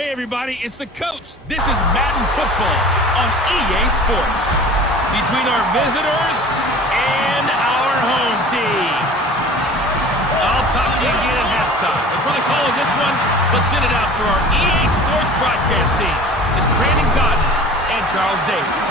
Hey everybody, it's the coach. This is Madden football on EA Sports. Between our visitors and our home team. I'll talk to you again at halftime. And for the call of this one, let's send it out to our EA Sports broadcast team. It's Brandon Cotton and Charles Davis.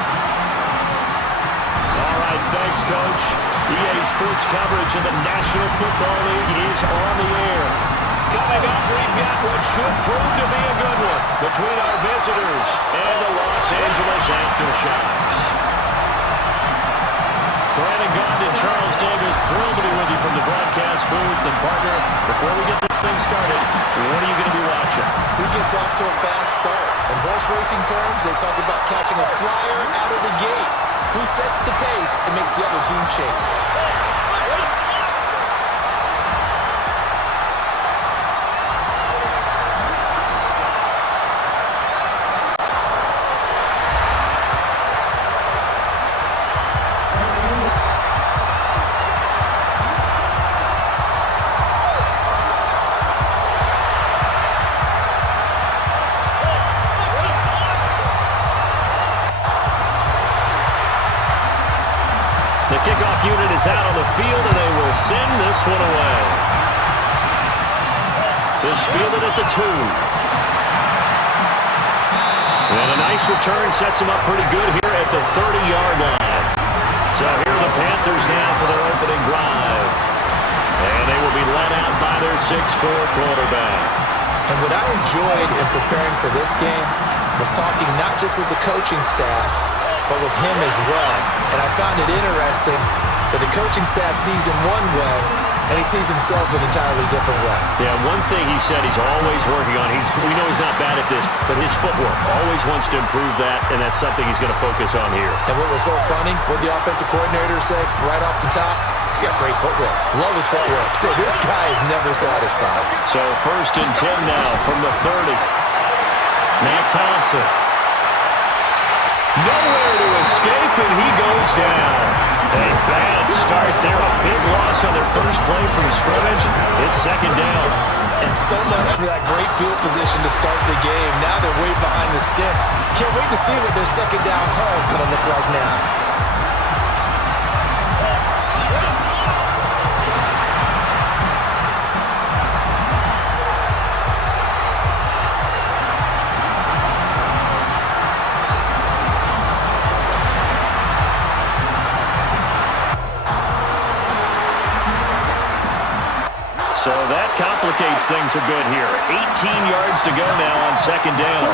All right, thanks, Coach. EA Sports coverage of the National Football League is on the air. Coming up, we've got what should prove to be a good one between our visitors and the Los Angeles Aftershocks. Brandon Cotton and Charles Davis, thrilled to be with you from the broadcast booth. And partner, before we get this thing started, what are you going to be watching? Who gets off to a fast start? In horse racing terms, they talk about catching a flyer out of the gate. Who sets the pace and makes the other team chase? The kickoff unit is out on the field, and they will send this one away. This fielded at the 2. And a nice return sets them up pretty good here at the 30-yard line. So here are the Panthers now for their opening drive. And they will be led out by their 6'4" quarterback. And what I enjoyed in preparing for this game was talking not just with the coaching staff, but with him as well. And I found it interesting that the coaching staff sees him one way, and he sees himself an entirely different way. Yeah, one thing he said he's always working on, we know he's not bad at this, but his footwork, always wants to improve that, and that's something he's going to focus on here. And what was so funny, what the offensive coordinator said right off the top, he's got great footwork. Love his footwork. So this guy is never satisfied. So 1st and 10 now from the 30. Matt Thompson. Nowhere to escape, and he goes down. A bad start there. A big loss on their first play from scrimmage. It's 2nd down. And so much for that great field position to start the game. Now they're way behind the sticks. Can't wait to see what their 2nd down call is going to look like now. So that complicates things a bit here. 18 yards to go now on 2nd down.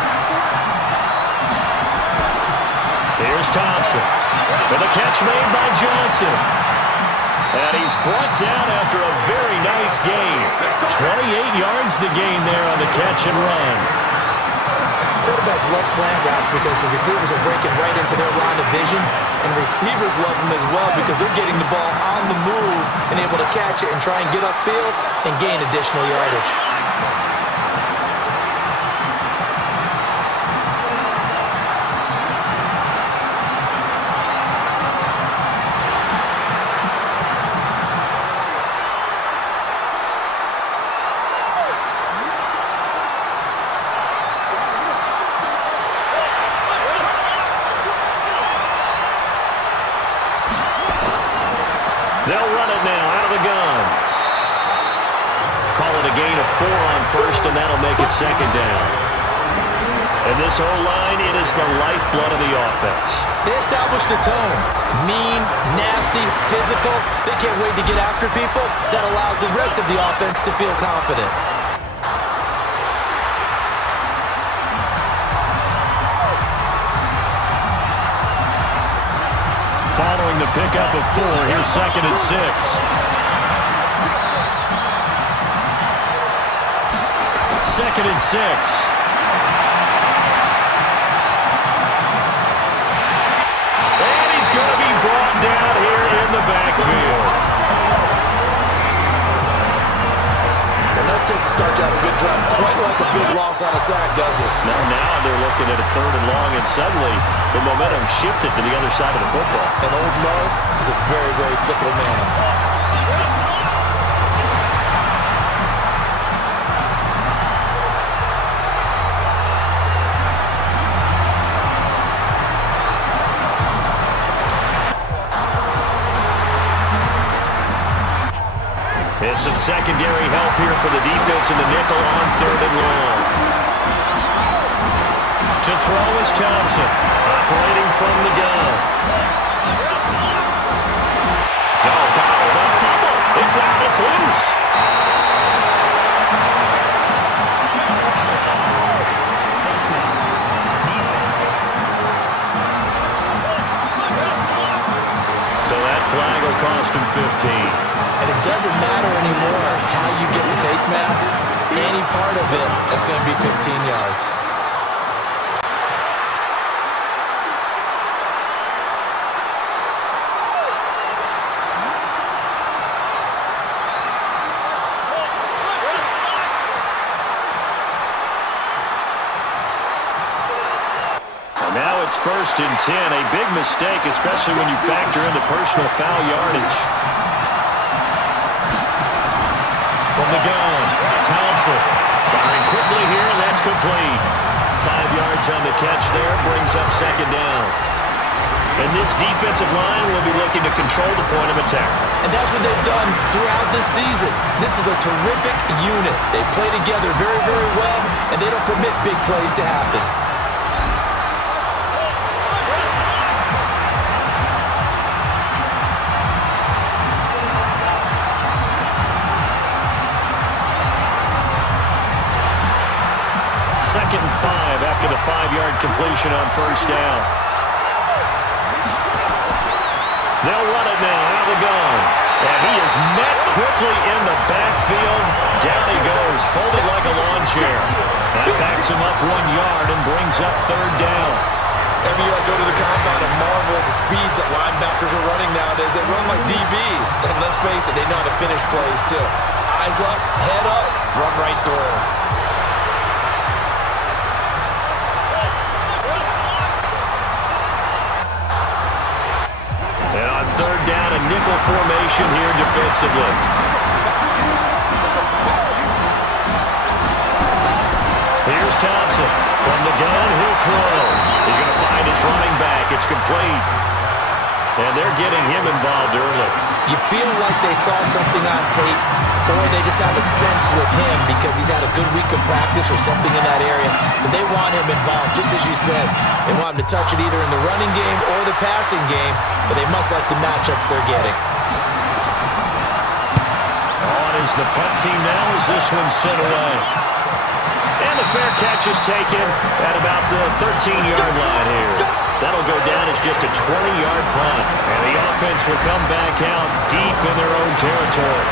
Here's Thompson. And the catch made by Johnson. And he's brought down after a very nice gain. 28 yards the gain there on the catch and run. Quarterbacks love slant routes because the receivers are breaking right into their line of vision, and receivers love them as well because they're getting the ball on the move and able to catch it and try and get upfield and gain additional yardage. They'll run it now out of the gun. Call it a gain of 4 on 1st, and that'll make it 2nd down. And this O-line, it is the lifeblood of the offense. They establish the tone. Mean, nasty, physical. They can't wait to get after people. That allows the rest of the offense to feel confident. Following the pickup of 4, here's 2nd and 6. 2nd and 6. And he's going to be brought down here in the backfield. Enough takes to start to have a good drive. Quite like a big loss on a sack, does it? Now they're looking at a 3rd and long, and suddenly the momentum shifted to the other side of the football. And old Mo is a very, very fickle man. need secondary help here for the defense in the nickel on 3rd and long. To throw is Thompson, operating from the gun. Bottled up, fumble. It's out, it's loose. So that flag will cost him 15. And it doesn't matter anymore how you get the face mask. Any part of it is going to be 15 yards. Now it's 1st and 10. A big mistake, especially when you factor in the personal foul yardage. From the gun, Thompson. Firing quickly here, and that's complete. 5 yards on the catch there, brings up 2nd down. And this defensive line will be looking to control the point of attack. And that's what they've done throughout this season. This is a terrific unit. They play together very, very well, and they don't permit big plays to happen. Second and 5 after the 5-yard completion on 1st down. They'll run it now out of the gun. And he is met quickly in the backfield. Down he goes, folded like a lawn chair. That backs him up 1 yard and brings up 3rd down. Every year I go to the combine and marvel at the speeds that linebackers are running nowadays. They run like DBs. And let's face it, they know how to finish plays too. Eyes up, head up, run right through. And on 3rd down, a nickel formation here defensively. Here's Thompson. From the gun, he'll throw. He's going to find his running back. It's complete. And they're getting him involved early. You feel like they saw something on tape, or they just have a sense with him because he's had a good week of practice or something in that area. But they want him involved, just as you said. They want him to touch it either in the running game or the passing game, but they must like the matchups they're getting. On is the punt team now as this one's sent away. And the fair catch is taken at about the 13-yard line here. That'll go down as just a 20-yard punt. And the offense will come back out deep in their own territory.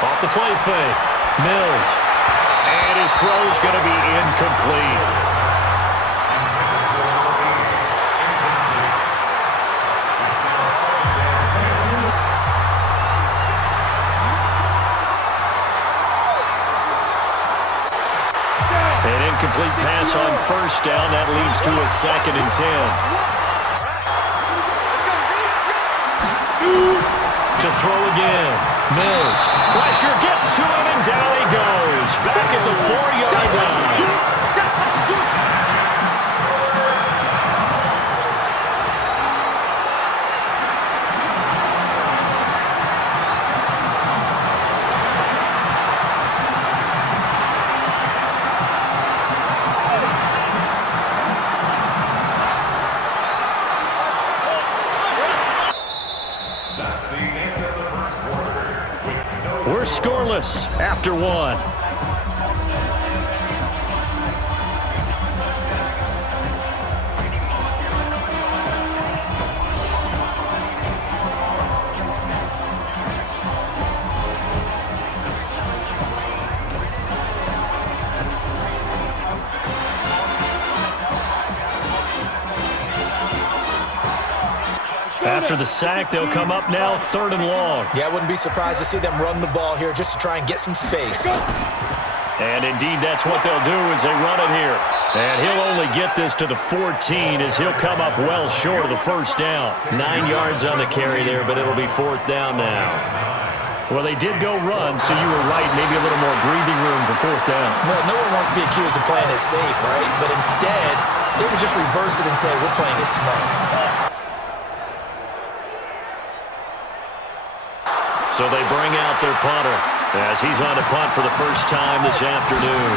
Off the play fake, Mills. And his throw's going to be incomplete. An incomplete pass on 1st down. That leads to a 2nd and 10. To throw again. Mills. Pressure gets to him, and down he goes. Back at the 4-yard line. We're scoreless after 1. After the sack, they'll come up now 3rd and long. Yeah, I wouldn't be surprised to see them run the ball here just to try and get some space. And indeed, that's what they'll do as they run it here. And he'll only get this to the 14 as he'll come up well short of the first down. 9 yards on the carry there, but it'll be 4th down now. Well, they did go run, so you were right. Maybe a little more breathing room for 4th down. Well, no one wants to be accused of playing it safe, right? But instead, they would just reverse it and say, we're playing it smart. So they bring out their punter as he's on to punt for the first time this afternoon.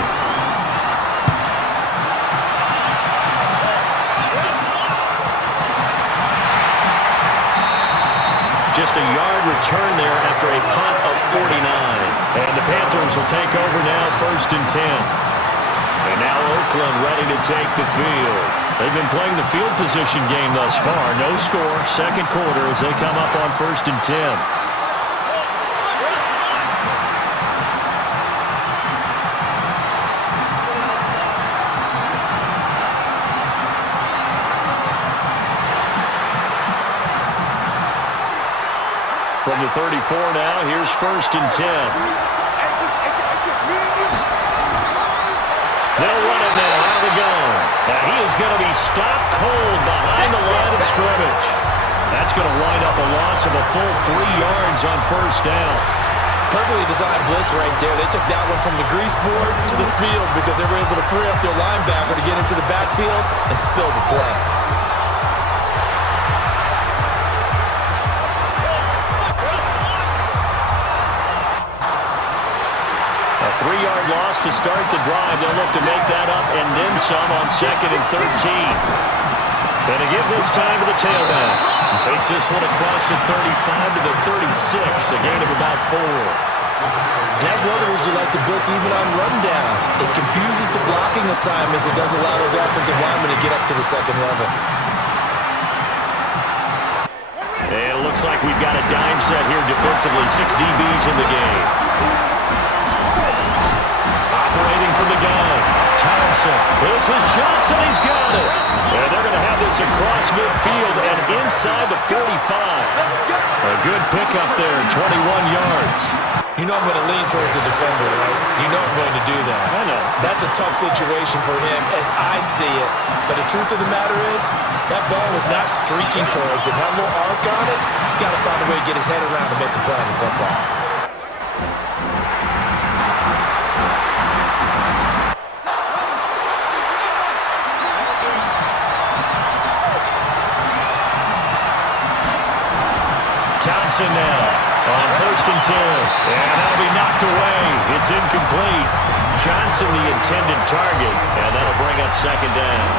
Just a yard return there after a punt of 49. And the Panthers will take over now 1st and 10. And now Oakland ready to take the field. They've been playing the field position game thus far. No score, 2nd quarter as they come up on 1st and 10. From the 34 now, here's 1st and 10. They'll run it now out of the gun. Now he is going to be stopped cold behind the line of scrimmage. That's going to wind up a loss of a full 3 yards on 1st down. Perfectly designed blitz right there. They took that one from the grease board to the field because they were able to free up their linebacker to get into the backfield and spill the play. A 3-yard loss to start the drive. They'll look to make that up and then some on 2nd and 13. Going to give this time to the tailback. And takes this one across the 35 to the 36, a gain of about 4. And that's one of the reasons you like to blitz even on rundowns. It confuses the blocking assignments. It doesn't allow those offensive linemen to get up to the 2nd level. And it looks like we've got a dime set here defensively. 6 DBs in the game. Operating from the gun, Thompson. This is Johnson. He's got it. And they're going to have this across midfield and inside the 45. A good pickup there, 21 yards. You know I'm going to lean towards the defender, right? You know I'm going to do that. I know. That's a tough situation for him as I see it. But the truth of the matter is, that ball was not streaking towards him. That little arc on it, he's got to find a way to get his head around to make a play in football. Thompson now on 1st and 10. And that'll be knocked away. It's incomplete. Johnson the intended target. And that'll bring up 2nd down.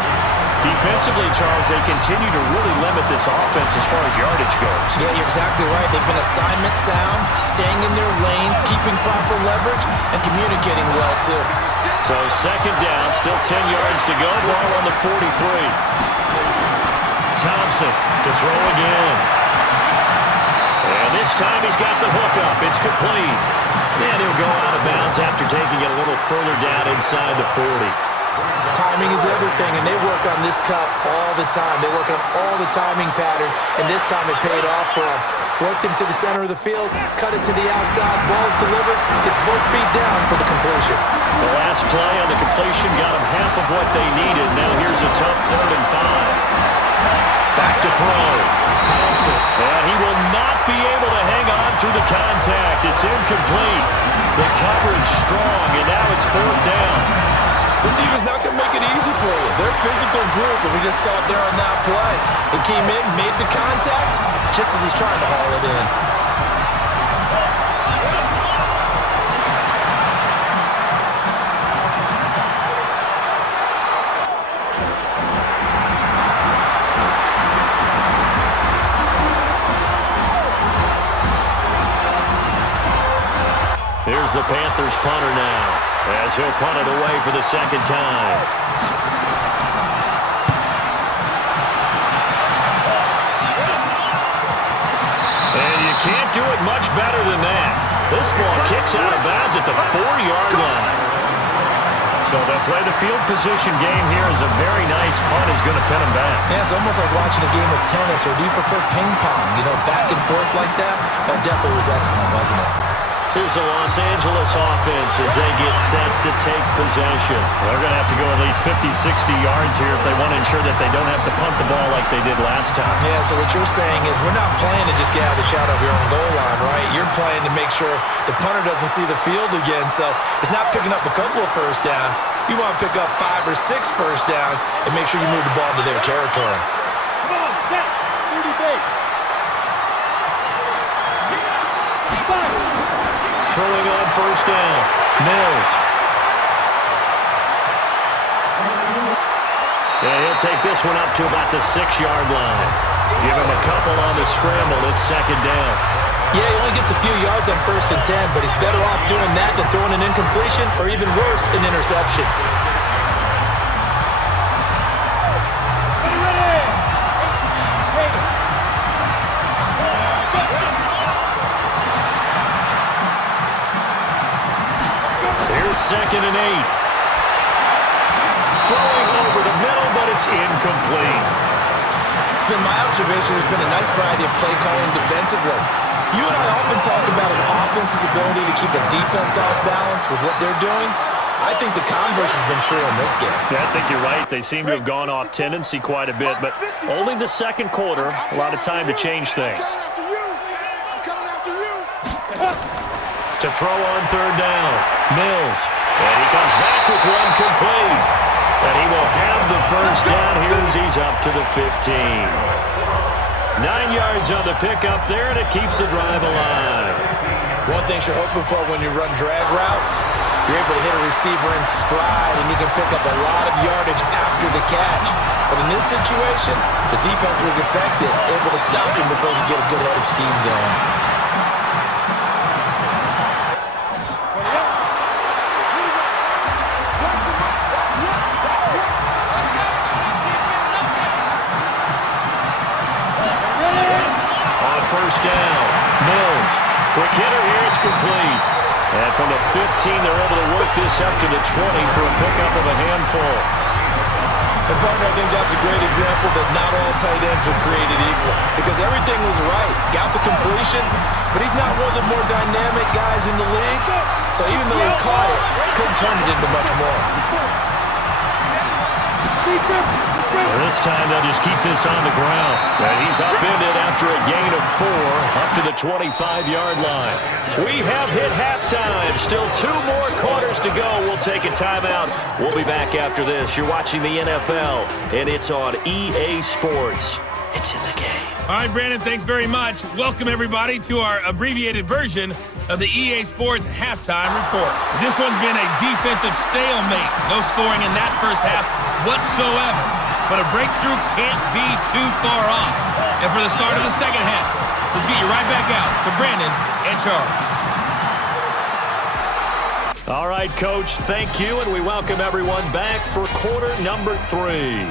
Defensively, Charles, they continue to really limit this offense as far as yardage goes. Yeah, you're exactly right. They've been assignment sound, staying in their lanes, keeping proper leverage, and communicating well, too. So 2nd down, still 10 yards to go. Ball on the 43. Thompson to throw again. And this time he's got the hook up. It's complete. And he'll go out of bounds after taking it a little further down inside the 40. Timing is everything, and they work on this cut all the time. They work on all the timing patterns, and this time it paid off for him. Worked him to the center of the field, cut it to the outside, ball's delivered, gets both feet down for the completion. The last play on the completion got him half of what they needed. Now here's a tough 3rd and 5. Back to throw. Thompson. And he will not be able to hang on through the contact. It's incomplete. The coverage strong, and now it's 4th down. This defense not going to make it easy for you. They're a physical group, and we just saw it there on that play. They came in, made the contact, just as he's trying to haul it in. Here's the Panthers punter now, as he'll punt it away for the 2nd time. And you can't do it much better than that. This ball kicks out of bounds at the 4-yard line. So they'll play the field position game here as a very nice punt is going to pin them back. Yeah, it's almost like watching a game of tennis, or do you prefer ping pong? You know, back and forth like that? That definitely was excellent, wasn't it? Here's the Los Angeles offense as they get set to take possession. They're going to have to go at least 50, 60 yards here if they want to ensure that they don't have to punt the ball like they did last time. Yeah, so what you're saying is we're not playing to just get out of the shadow of your own goal line, right? You're playing to make sure the punter doesn't see the field again, so it's not picking up a couple of first downs. You want to pick up 5 or 6 first downs and make sure you move the ball into their territory. Come on, set. 30 base. Throwing on first down. Mills. Yeah, he'll take this one up to about the 6-yard line. Give him a couple on the scramble. It's second down. Yeah, he only gets a few yards on 1st and 10, but he's better off doing that than throwing an incompletion or even worse, an interception. Here's 2nd and 8. Throwing over the middle, but it's incomplete. It's been my observation there's been a nice variety of play calling defensively. You and I often talk about an offense's ability to keep a defense off balance with what they're doing. I think the converse has been true in this game. Yeah, I think you're right. They seem to have gone off tendency quite a bit, but only the second quarter, a lot of time to change things. I'm coming after you. To throw on 3rd down, Mills. And he comes back with one complete. And he will have the first down here as he's up to the 15. 9 yards on the pickup there, and it keeps the drive alive. One thing you're hoping for when you run drag routes, you're able to hit a receiver in stride, and you can pick up a lot of yardage after the catch. But in this situation, the defense was effective, able to stop him before he could get a good head of steam going. First down. Mills. Quick hitter here. It's complete. And from the 15, they're able to work this up to the 20 for a pickup of a handful. And partner, I think that's a great example that not all tight ends are created equal, because everything was right. Got the completion, but he's not one of the more dynamic guys in the league. So even though he caught it, couldn't turn it into much more. Well, this time they'll just keep this on the ground. And he's upended after a gain of 4 up to the 25-yard line. We have hit halftime. Still 2 more quarters to go. We'll take a timeout. We'll be back after this. You're watching the NFL, and it's on EA Sports. It's in the game. All right, Brandon, thanks very much. Welcome, everybody, to our abbreviated version of the EA Sports Halftime Report. This one's been a defensive stalemate. No scoring in that first half whatsoever. But a breakthrough can't be too far off. And for the start of the second half, let's get you right back out to Brandon and Charles. All right, Coach, thank you, and we welcome everyone back for quarter number 3.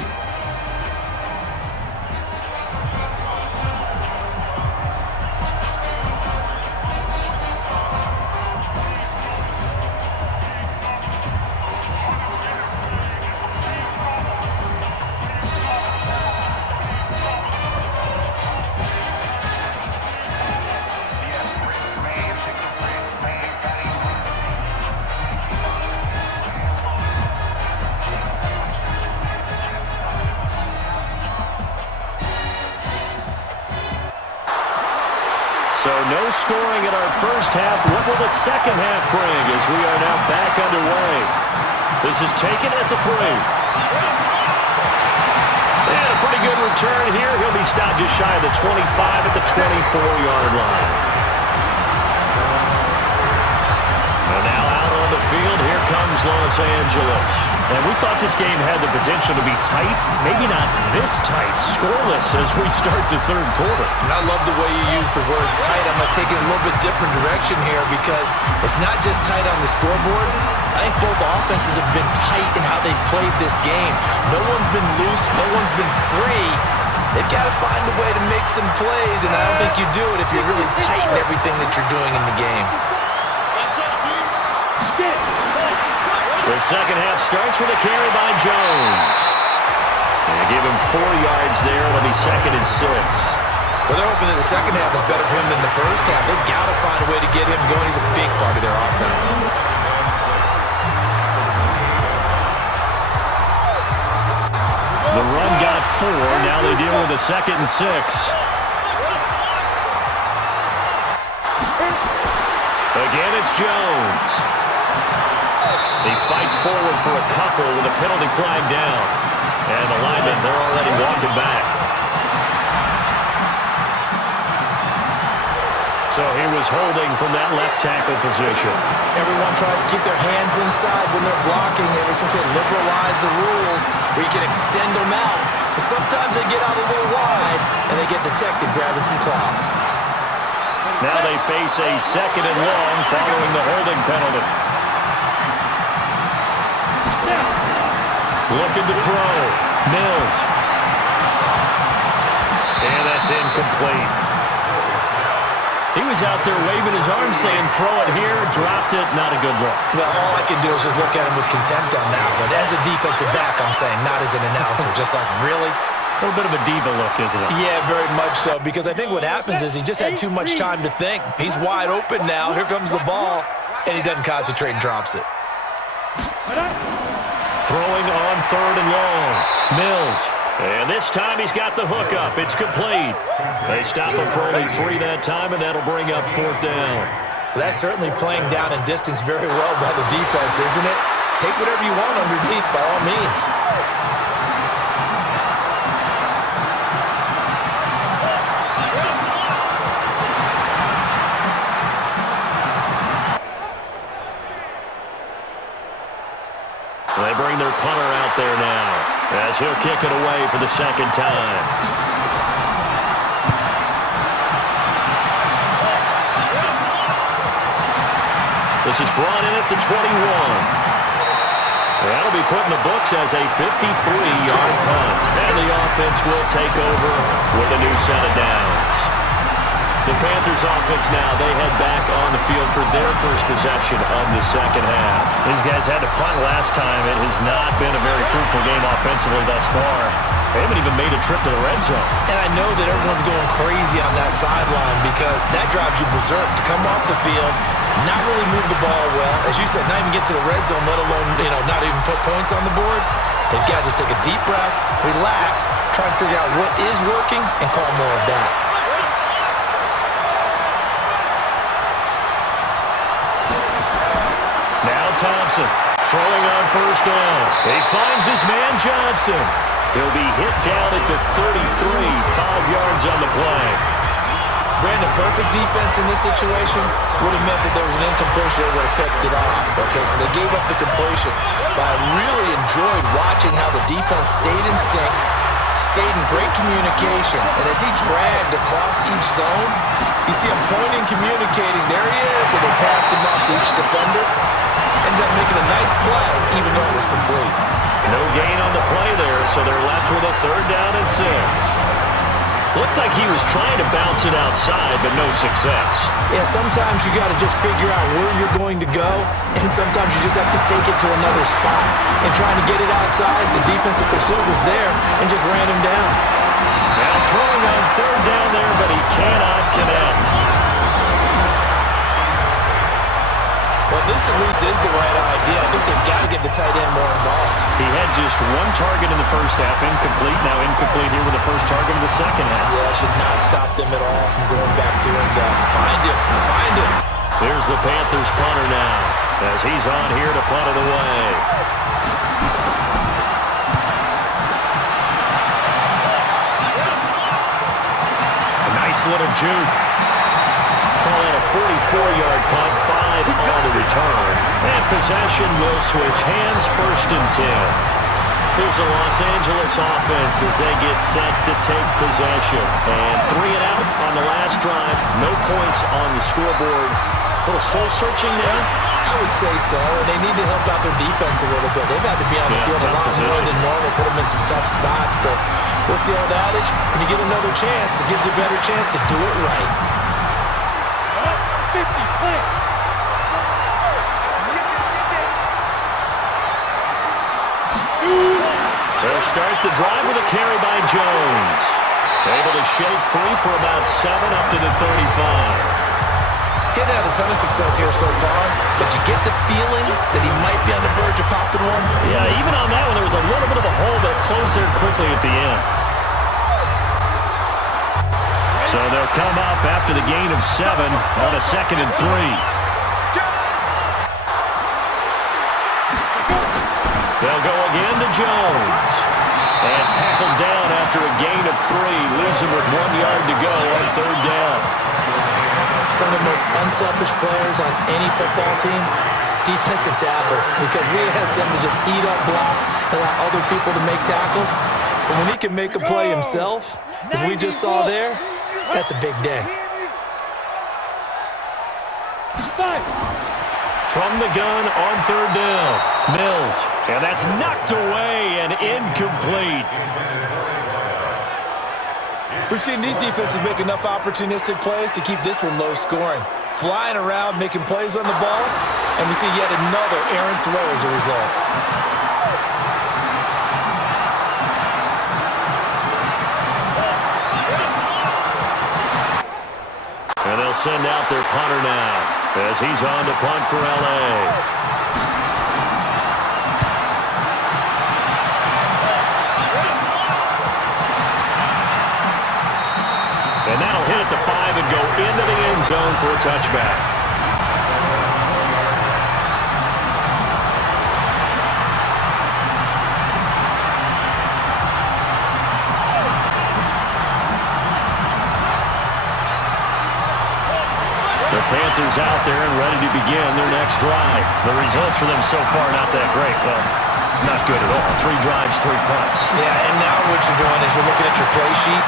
So no scoring in our first half. What will the second half bring as we are now back underway? This is taken at the 3. And a pretty good return here. He'll be stopped just shy of the 25 at the 24-yard line. And now out on the field, here comes Los Angeles. And we thought this game had the potential to be tight. Maybe not this tight, scoreless as we start the third quarter. And I love the way you use the word tight. I'm going to take it in a little bit different direction here, because it's not just tight on the scoreboard. I think both offenses have been tight in how they've played this game. No one's been loose. No one's been free. They've got to find a way to make some plays, and I don't think you do it if you're really tight in everything that you're doing in the game. The second half starts with a carry by Jones. They give him 4 yards there. It'll be 2nd and 6. Well, they're hoping that the second half is better for him than the first half. They've got to find a way to get him going. He's a big part of their offense. The run got 4. Now they deal with a 2nd and 6. Again, it's Jones. He fights forward for a couple with a penalty flag down. And the linemen, they're already walking back. So he was holding from that left tackle position. Everyone tries to keep their hands inside when they're blocking ever since they liberalized the rules where you can extend them out. But sometimes they get out a little wide and they get detected grabbing some cloth. Now they face a 2nd and long following the holding penalty. Looking to throw. Mills. And that's incomplete. He was out there waving his arms saying, throw it here, dropped it, not a good look. Well, all I can do is just look at him with contempt on that one. As a defensive back, I'm saying, not as an announcer. Just like, really? A little bit of a diva look, isn't it? Yeah, very much so, because I think what happens is he just had too much time to think. He's wide open now. Here comes the ball, and he doesn't concentrate and drops it. Throwing on 3rd and long. Mills. And this time he's got the hook up. It's complete. They stop him for only 3 that time, and that'll bring up 4th down. Well, that's certainly playing down and distance very well by the defense, isn't it? Take whatever you want underneath by all means. They bring their punter out there now as he'll kick it away for the 2nd time. This is brought in at the 21. That'll be put in the books as a 53-yard punt. And the offense will take over with a new set of downs. The Panthers offense now, they head back on the field for their first possession of the 2nd half. These guys had to punt last time. It has not been a very fruitful game offensively thus far. They haven't even made a trip to the red zone. And I know that everyone's going crazy on that sideline because that drives you berserk to come off the field, not really move the ball well. As you said, not even get to the red zone, let alone, not even put points on the board. They've got to just take a deep breath, relax, try and figure out what is working, and call more of that. Thompson throwing on 1st down. He finds his man Johnson. He'll be hit down at the 33, 5 yards on the play. Brandon, perfect defense in this situation would have meant that there was an incompletion that would have picked it off. Okay, so they gave up the completion. But I really enjoyed watching how the defense stayed in sync, stayed in great communication, and as he dragged across each zone, you see him pointing, communicating. There he is, and they passed him off to each defender. Ended up making a nice play, even though it was complete. No gain on the play there, so they're left with a 3rd down and 6. Looked like he was trying to bounce it outside, but no success. Yeah, sometimes you got to just figure out where you're going to go, and sometimes you just have to take it to another spot. And trying to get it outside, the defensive pursuit was there and just ran him down. Now throwing on 3rd down there, but he cannot connect. Well, this at least is the right idea. I think they've got to get the tight end more involved. He had just 1 target in the first half, incomplete. Now incomplete here with the first target in the second half. Yeah, should not stop them at all from going back to him. Find him. Find him. Here's the Panthers punter now as he's on here to punt it away. A nice little juke. Call it a 44-yard punt, 5 on the return. And possession will switch hands, 1st and 10. Here's the Los Angeles offense as they get set to take possession. And 3 and out on the last drive. No points on the scoreboard. A little soul-searching there. I would say so, and they need to help out their defense a little bit. They've had to be on the field a lot more than normal, put them in some tough spots. But what's the old adage? When you get another chance, it gives you a better chance to do it right. They'll start the drive with a carry by Jones. Able to shake free for about 7 up to the 35. Getting had a ton of success here so far, but you get the feeling that he might be on the verge of popping one. Yeah, even on that one, there was a little bit of a hole, but it closed there quickly at the end. So they'll come up after the gain of 7 on a 2nd and 3. They'll go again to Jones. And tackled down after a gain of 3. Leaves him with 1 yard to go on 3rd down. Some of the most unselfish players on any football team, defensive tackles, because we ask them to just eat up blocks and allow other people to make tackles. But when he can make a play himself, as we just saw there, that's a big day. From the gun on 3rd down, Mills. And that's knocked away and incomplete. We've seen these defenses make enough opportunistic plays to keep this one low scoring. Flying around, making plays on the ball, and we see yet another errant throw as a result. And they'll send out their punter now as he's on to punt for L.A. And that'll hit at the 5 and go into the end zone for a touchback. The Panthers out there and ready to begin their next drive. The results for them so far not that great. Well, not good at all. 3 drives, 3 punts. Yeah, and now what you're doing is you're looking at your play sheet,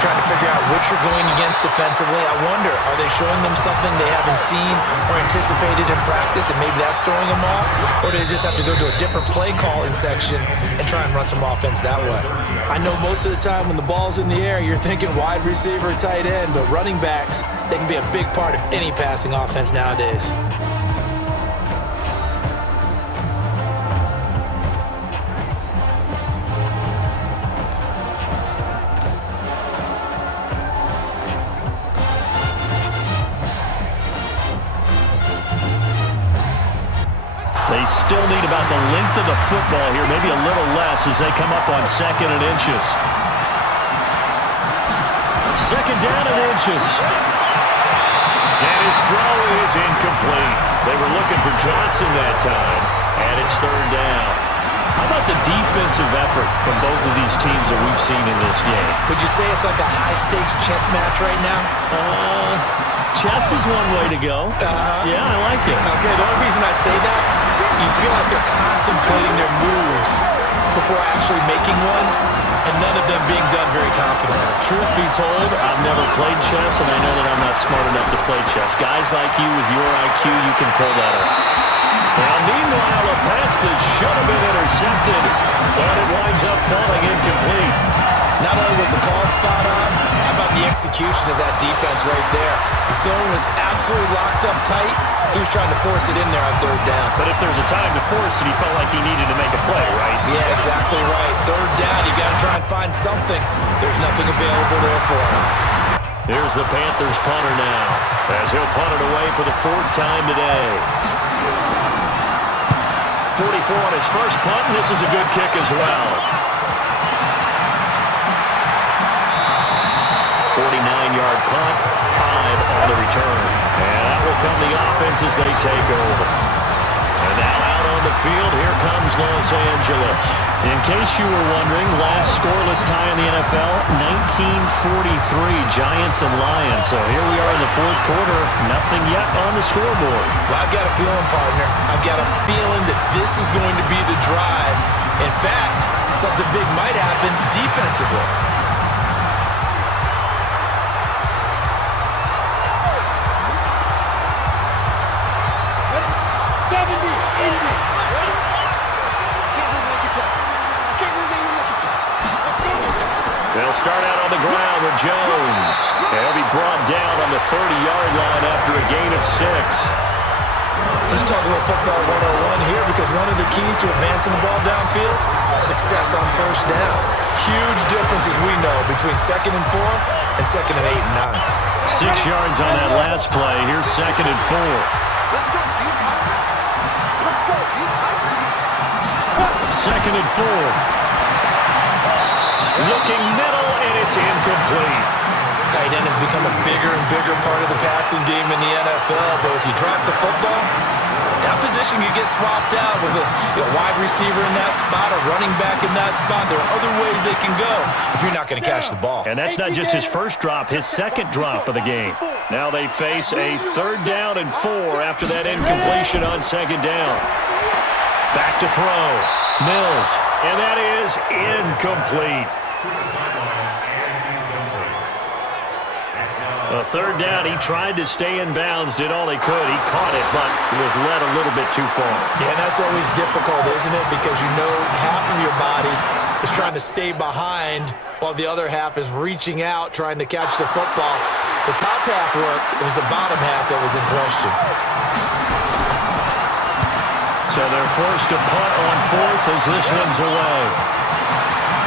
trying to figure out what you're going against defensively. I wonder, are they showing them something they haven't seen or anticipated in practice, and maybe that's throwing them off? Or do they just have to go to a different play calling section and try and run some offense that way? I know most of the time when the ball's in the air, you're thinking wide receiver, tight end, but running backs, they can be a big part of any passing offense nowadays. They still need about the length of the football here, maybe a little less as they come up on 2nd and inches. 2nd down and inches. And his throw is incomplete. They were looking for Johnson that time, and it's 3rd down. How about the defensive effort from both of these teams that we've seen in this game? Would you say it's like a high-stakes chess match right now? Chess is one way to go. Yeah, I like it. Okay, the only reason I say that, you feel like they're contemplating their moves before actually making one, and none of them being done very confidently. Truth be told, I've never played chess, and I know that I'm not smart enough to play chess. Guys like you with your IQ, you can pull that off. Now, meanwhile, a pass that should have been intercepted, but it winds up falling incomplete. Not only was the call spot on, how about the execution of that defense right there? The zone was absolutely locked up tight. He was trying to force it in there on 3rd down. But if there's a time to force it, he felt like he needed to make a play, right? Yeah, exactly right. 3rd down, you got to try and find something. There's nothing available there for him. Here's the Panthers punter now, as he'll punt it away for the 4th time today. 44 on his first punt, and this is a good kick as well. 49-yard punt, 5 on the return. And that will come the offense as they take over. And now out on the field, here comes Los Angeles. In case you were wondering, last scoreless tie in the NFL, 1943, Giants and Lions. So here we are in the 4th quarter, nothing yet on the scoreboard. Well, I've got a feeling, partner. I've got a feeling that this is going to be the drive. In fact, something big might happen defensively. They'll start out on the ground with Jones. He'll be brought down on the 30-yard line after a gain of 6. Let's talk a little football 101 here, because one of the keys to advancing the ball downfield, success success on first down. Huge difference, as we know, between 2nd and 4 and 2nd and 8 and 9. 6 yards on that last play. Here's 2nd and 4. Let's go, you Tigers. Let's go, you Tigers. 2nd and 4. Looking middle, and it's incomplete. Tight end has become a bigger and bigger part of the passing game in the NFL, but if you drop the football, that position could get swapped out with a wide receiver in that spot, a running back in that spot. There are other ways they can go if you're not going to catch the ball. And that's not just his first drop, his second drop of the game. Now they face a 3rd down and 4 after that incompletion on 2nd down. Back to throw. Mills. And that is incomplete. A 3rd down, he tried to stay in bounds, did all he could. He caught it, but was led a little bit too far. Yeah, and that's always difficult, isn't it? Because you know half of your body is trying to stay behind while the other half is reaching out, trying to catch the football. The top half worked. It was the bottom half that was in question. So they're forced to punt on 4th as this one's away.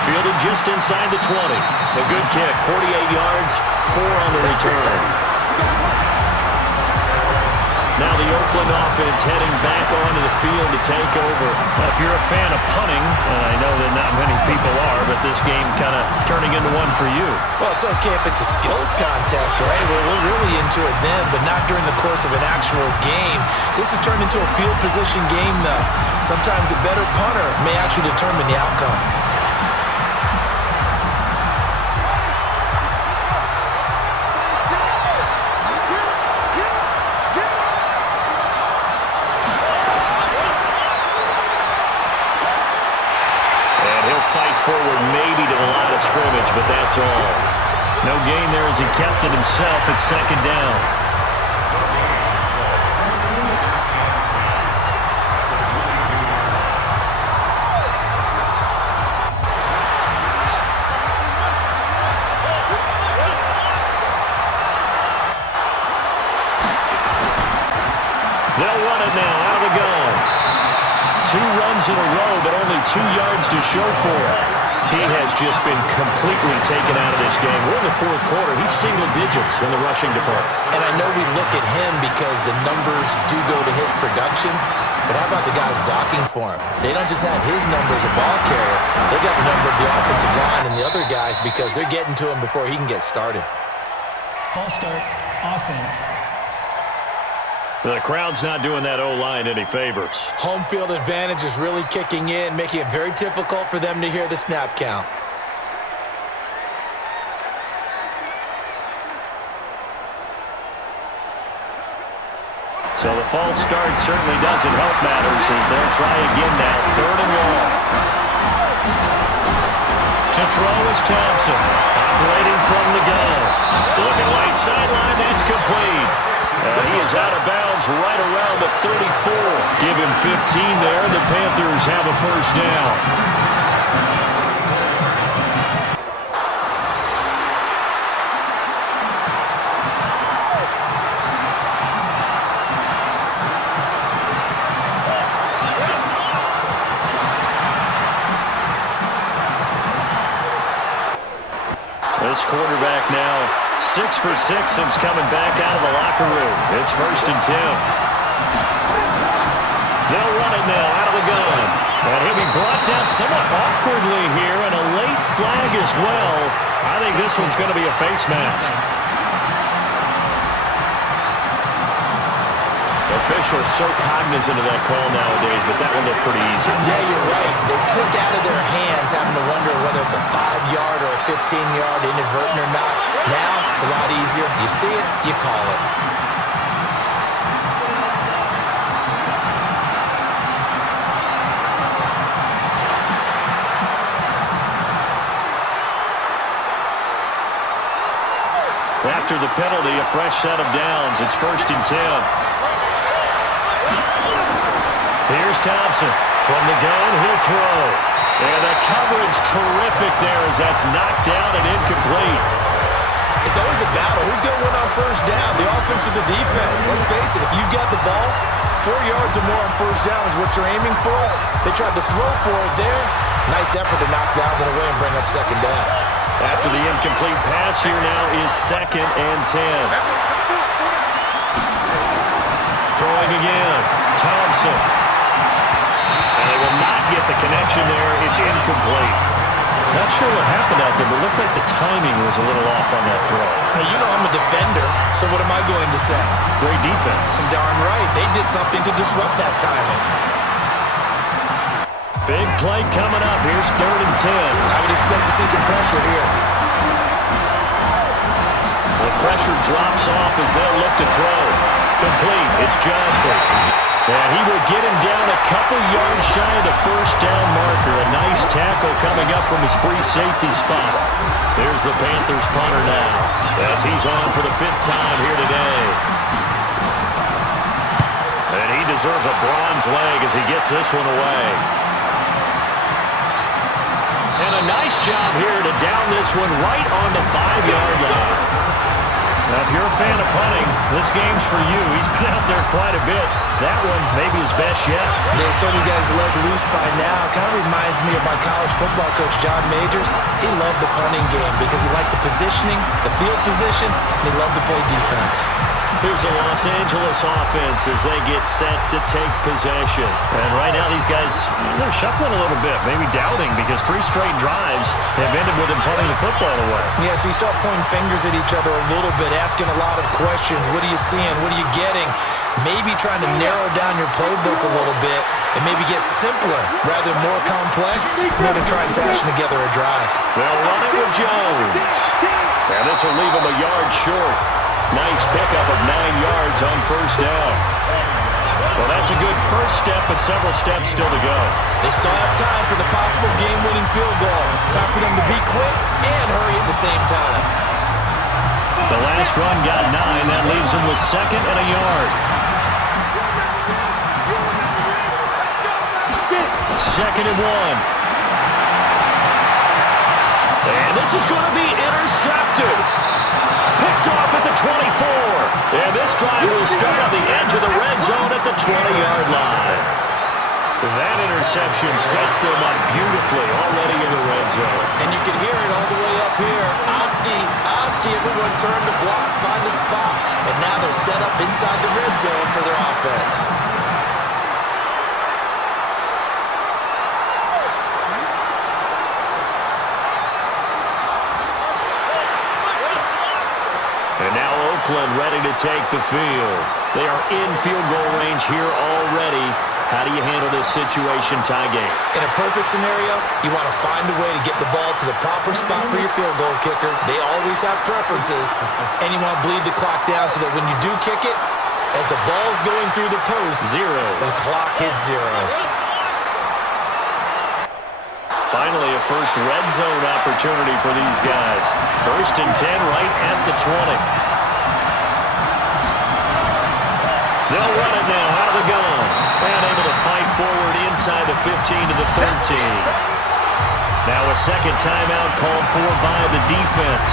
Fielded just inside the 20. A good kick, 48 yards, 4 on the return. Now the Oakland offense heading back onto the field to take over. If you're a fan of punting, and I know that not many people are, but this game kind of turning into one for you. Well, it's okay if it's a skills contest, right? We're really into it then, but not during the course of an actual game. This has turned into a field position game, though. Sometimes a better punter may actually determine the outcome. Forward maybe to the line of scrimmage, but that's all. No gain there as he kept it himself at 2nd down. They'll run it now out of the gun. 2 runs in a row, but only 2 yards to show for it. He has just been completely taken out of this game. We're in the 4th quarter. He's single digits in the rushing department. And I know we look at him because the numbers do go to his production, but how about the guys blocking for him? They don't just have his number as a ball carrier. They got the number of the offensive line and the other guys because they're getting to him before he can get started. False start, offense. The crowd's not doing that O-line any favors. Home field advantage is really kicking in, making it very difficult for them to hear the snap count. So the false start certainly doesn't help matters as they'll try again now. 3rd and long. To throw is Thompson. Operating from the gun. Looking right sideline, that's complete. He is out of bounds right around the 34. Give him 15 there, and the Panthers have a 1st down. This quarterback now 6 for 6 since coming back out of the locker room. It's 1st and 10. They'll run it now out of the gun. And he'll be brought down somewhat awkwardly here, and a late flag as well. I think this one's going to be a face mask. Officials so cognizant of that call nowadays, but that one looked pretty easy. Yeah, you're right. They took out of their hands having to wonder whether it's a 5-yard or a 15-yard inadvertent or not. Now, it's a lot easier. You see it, you call it. After the penalty, a fresh set of downs. It's 1st and 10. Here's Thompson. From the gun, he'll throw. And the coverage terrific there as that's knocked down and incomplete. It's always a battle. Who's going to win on 1st down? The offense or the defense? Let's face it, if you've got the ball, 4 yards or more on 1st down is what you're aiming for. They tried to throw for it there. Nice nice effort to knock that one away and bring up second down. After the incomplete pass, here now is 2nd and 10. Throwing again. Thompson. And they will not get the connection there. It's incomplete. Not sure what happened out there, but it looked like the timing was a little off on that throw. Now, you know I'm a defender, so what am I going to say? Great defense. Darn right. They did something to disrupt that timing. Big play coming up. Here's 3rd and 10. I would expect to see some pressure here. The pressure drops off as they'll look to throw. Complete. It's Johnson. And he will get him down a couple yards shy of the first down marker. A nice tackle coming up from his free safety spot. There's the Panthers punter now as he's on for the 5th time here today. And he deserves a bronze leg as he gets this one away. And a nice job here to down this one right on the 5-yard line. Now, if you're a fan of punting, this game's for you. He's been out there quite a bit. That one maybe his best yet. They certainly got his leg loose by now. Kind of reminds me of my college football coach, John Majors. He loved the punting game because he liked the positioning, the field position, and he loved to play defense. Here's the Los Angeles offense as they get set to take possession. And right now these guys, they're shuffling a little bit, maybe doubting because 3 straight drives have ended with them punting the football away. Yeah, so you start pointing fingers at each other a little bit, asking a lot of questions. What are you seeing? What are you getting? Maybe trying to narrow down your playbook a little bit and maybe get simpler rather than more complex in order to try and fashion together a drive. They'll run it with Jones. And this will leave him a yard short. Nice pickup of 9 yards on first down. Well, that's a good first step, but several steps still to go. They still have time for the possible game-winning field goal. Time for them to be quick and hurry at the same time. The last run got 9. That leaves him with 2nd and a yard. 2nd and 1. And this is going to be intercepted. Picked off at the 24. And this drive will start on the edge of the red zone at the 20-yard line. That interception sets them up beautifully already in the red zone. And you can hear it all the way up here. Oski, everyone turned to block, find a spot. And now they're set up inside the red zone for their offense. And now Oakland ready to take the field. They are in field goal range here already. How do you handle this situation, tie game? In a perfect scenario, you want to find a way to get the ball to the proper spot for your field goal kicker. They always have preferences. And you want to bleed the clock down so that when you do kick it, as the ball's going through the post, the clock hits zeros. Finally, a first red zone opportunity for these guys. 1st and 10 right at the 20. They'll run it now out of the gun. And able to fight forward inside the 15 to the 13. Now a second timeout called for by the defense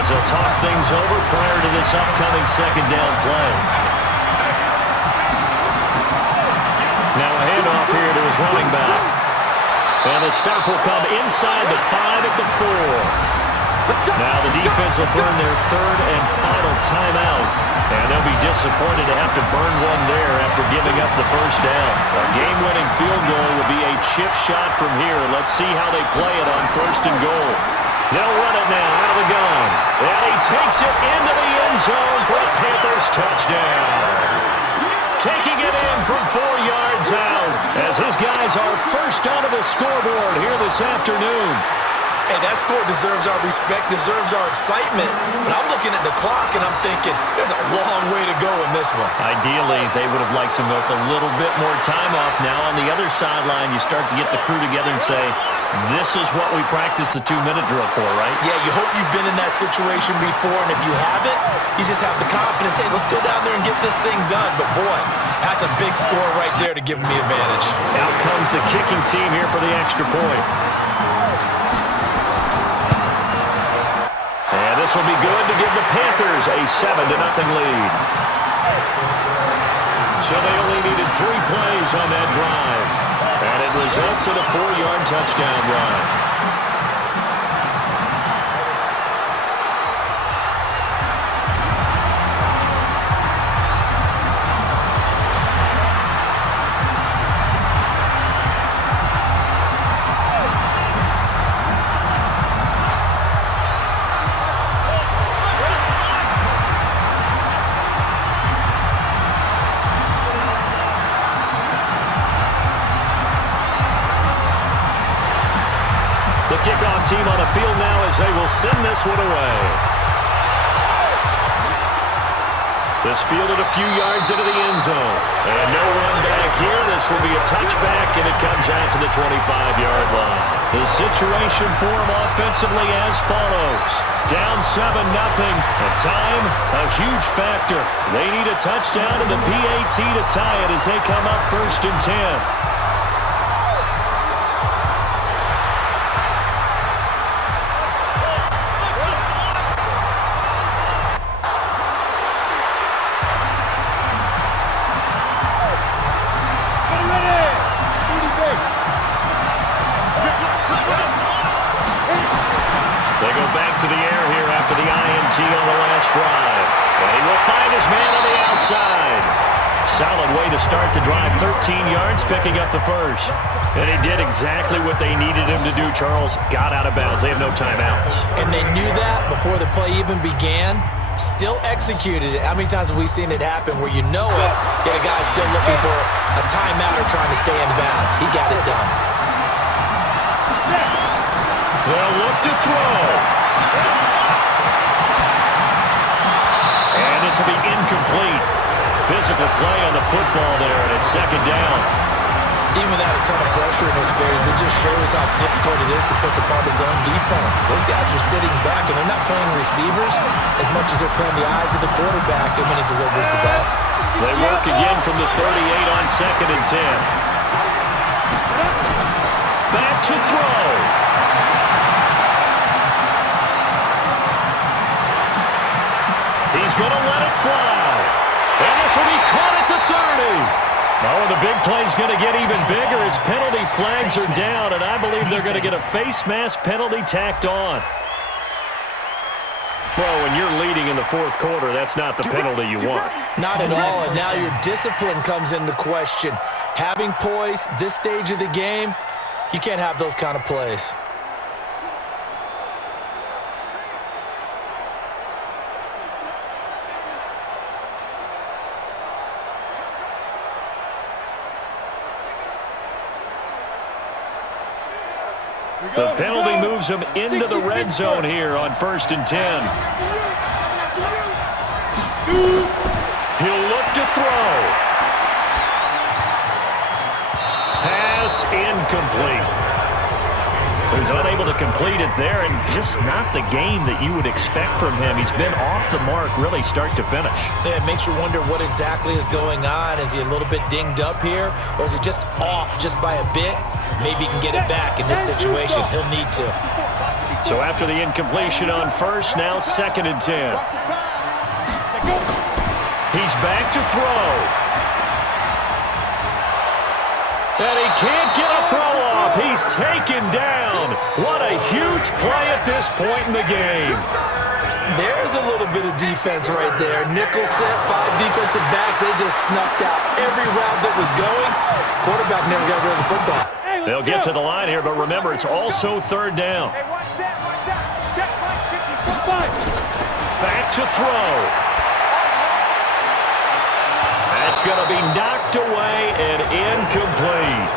as they'll talk things over prior to this upcoming second down play. Now a handoff here to his running back. And the stop will come inside the 5 at the 4. Now the defense will burn their 3rd and final timeout. And they'll be disappointed to have to burn one there after giving up the first down. A game-winning field goal will be a chip shot from here. Let's see how they play it on 1st and goal. They'll run it now out of the gun. And he takes it into the end zone for a Panthers touchdown. Taking it in from 4 yards out as his guys are first onto the scoreboard here this afternoon. Hey, that score deserves our respect, deserves our excitement. But I'm looking at the clock and I'm thinking, there's a long way to go in this one. Ideally, they would have liked to milk a little bit more time off. Now on the other sideline, you start to get the crew together and say, this is what we practiced the 2-minute drill for, right? Yeah, you hope you've been in that situation before, and if you haven't, you just have the confidence, hey, let's go down there and get this thing done. But boy, that's a big score right there to give them the advantage. Out comes the kicking team here for the extra point. And this will be good to give the Panthers a 7-0 lead. So they only needed 3 plays on that drive. And it results in a 4-yard touchdown run. Kickoff team on the field now as they will send this one away. This fielded a few yards into the end zone. And no run back here. This will be a touchback, and it comes out to the 25-yard line. The situation for them offensively as follows. Down 7-0. And time, a huge factor. They need a touchdown and the PAT to tie it as they come up 1st and 10. To the air here after the INT on the last drive. And he will find his man on the outside. Solid way to start the drive. 13 yards, picking up the first. And he did exactly what they needed him to do, Charles. Got out of bounds. They have no timeouts. And they knew that before the play even began. Still executed it. How many times have we seen it happen where you know it, yet a guy's still looking for a timeout or trying to stay in bounds? He got it done. They'll look to throw. And this will be incomplete. Physical play on the football there, and it's 2nd down. Even without a ton of pressure in his face, it just shows how difficult it is to pick apart his own defense. Those guys are sitting back, and they're not playing receivers as much as they're playing the eyes of the quarterback when he delivers the ball. They work again from the 38 on 2nd and 10. Back to throw. He's going to let it fly. And this will be caught at the 30. Oh, and the big play's going to get even bigger as penalty flags are down, and I believe they're going to get a face mask penalty tacked on. Well, when you're leading in the 4th quarter, that's not the penalty you want. Not at all, and now your discipline comes into question. Having poise this stage of the game, you can't have those kind of plays. The penalty moves him into the red zone here on 1st and 10. He'll look to throw. Pass incomplete. He was unable to complete it there, and just not the game that you would expect from him. He's been off the mark really start to finish. Yeah, it makes you wonder what exactly is going on. Is he a little bit dinged up here, or is it just off just by a bit? Maybe he can get it back in this situation. He'll need to. So after the incompletion on 1st, now 2nd and 10. He's back to throw. And he can't get a throw off. He's taken down. What a huge play at this point in the game. There's a little bit of defense right there. Nickel set, 5 defensive backs. They just snuffed out every route that was going. Quarterback never got rid of the football. They'll get to the line here, but remember, it's also 3rd down. Back to throw. That's going to be knocked away and incomplete.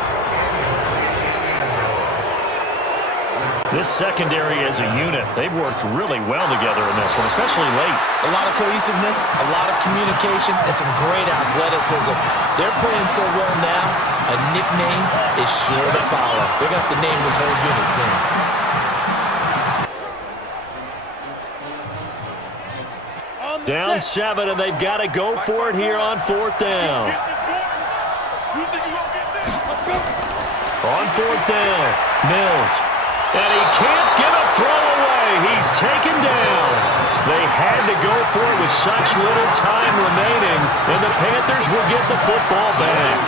This secondary as a unit, they've worked really well together in this one, especially late. A lot of cohesiveness, a lot of communication, and some great athleticism. They're playing so well now. A nickname is sure to follow. They're going to have to name this whole unit soon. Down 7, and they've got to go for it here on 4th down. On 4th down, Mills. And he can't get a throw away. He's taken down. They had to go for it with such little time remaining, and the Panthers will get the football back.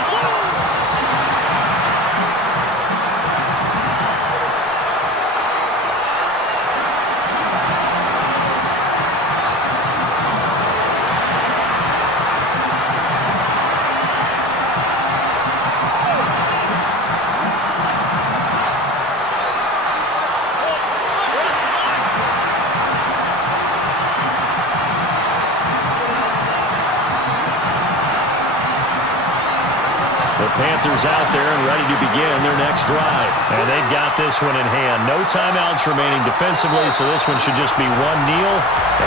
is out there and ready to begin their next drive. And they've got this one in hand. No timeouts remaining defensively, so this one should just be one kneel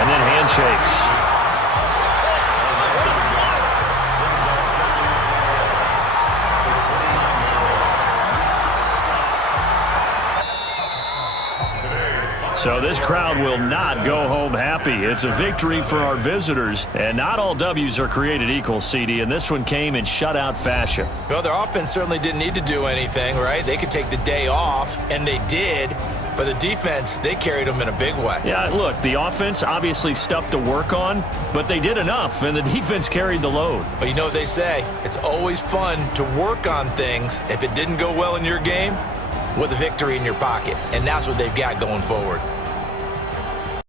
and then handshakes. So this crowd will not go home happy. It's a victory for our visitors, and not all W's are created equal, CD, and this one came in shutout fashion. Well, their offense certainly didn't need to do anything, right? They could take the day off, and they did. But the defense, they carried them in a big way. Yeah, look, the offense, obviously stuff to work on, but they did enough, and the defense carried the load. But you know what they say? It's always fun to work on things if it didn't go well in your game with a victory in your pocket, and that's what they've got going forward.